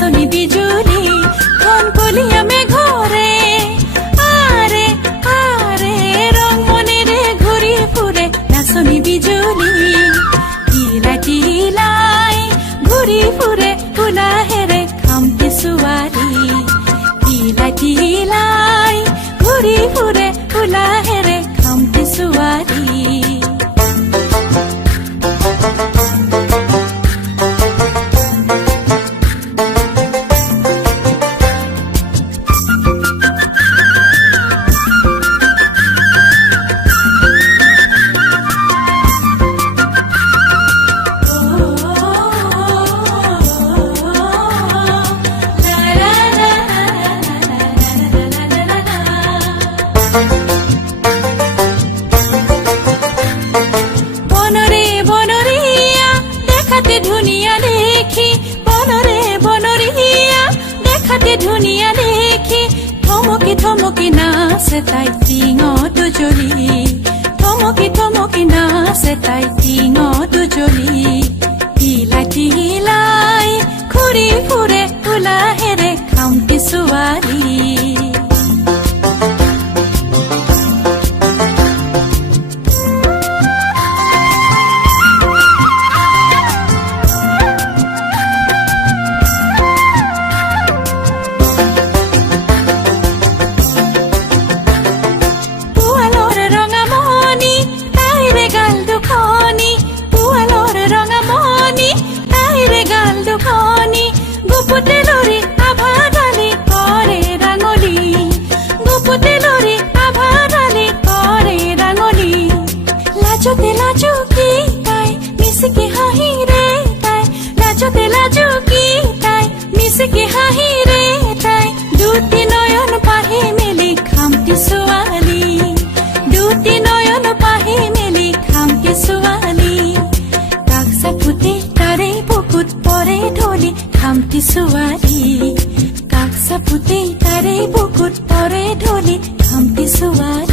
নাচনি বিজুলি কোন কলিয়া মেঘরে আরে আরে রং মনে রে ঘুরি ফুরে নাচনি বিজুলি টিলা টিলাই ঘুরি ফুরে কুলা হেরে খামটি সুয়ারি টিলা টিলাই ঘুরি ফুরে কুলা হেরে খামটি সুয়ারি ধুনিয়া দেখি বনরে বনরিয়া দেখাতে ধুনিয়া দেখি থমকি থমকি নাচে তাই টিঙত জ্বলি থমকি থমকি নাচে তাই টিঙত জ্বলি টিলাই টিলাই ঘূৰি ফুৰে উলাহেৰে খামটি ছোৱালী গুপুতেলৰি আভাদালি কৰে ৰাঙলী গুপুতেলৰি আভাদালি কৰে ৰাঙলী লাজতে লাজুকি তাই মিচিকি হাঁহি ৰে তাই লাজতে লাজুকি তাই মিচিকি হাঁহি ৰে তাই দুটি নয়ন পাহি মেলি খামটি ছোৱালী দুটি নয়ন পাহি মেলি খামটি ছোৱালী কাষ চাপুতে তাৰে বুকুত পৰে ঢলি খামটি ছোৱালী কাষ চাপুতে তাৰে বুকুত পৰে ঢলি খামটি ছোৱালী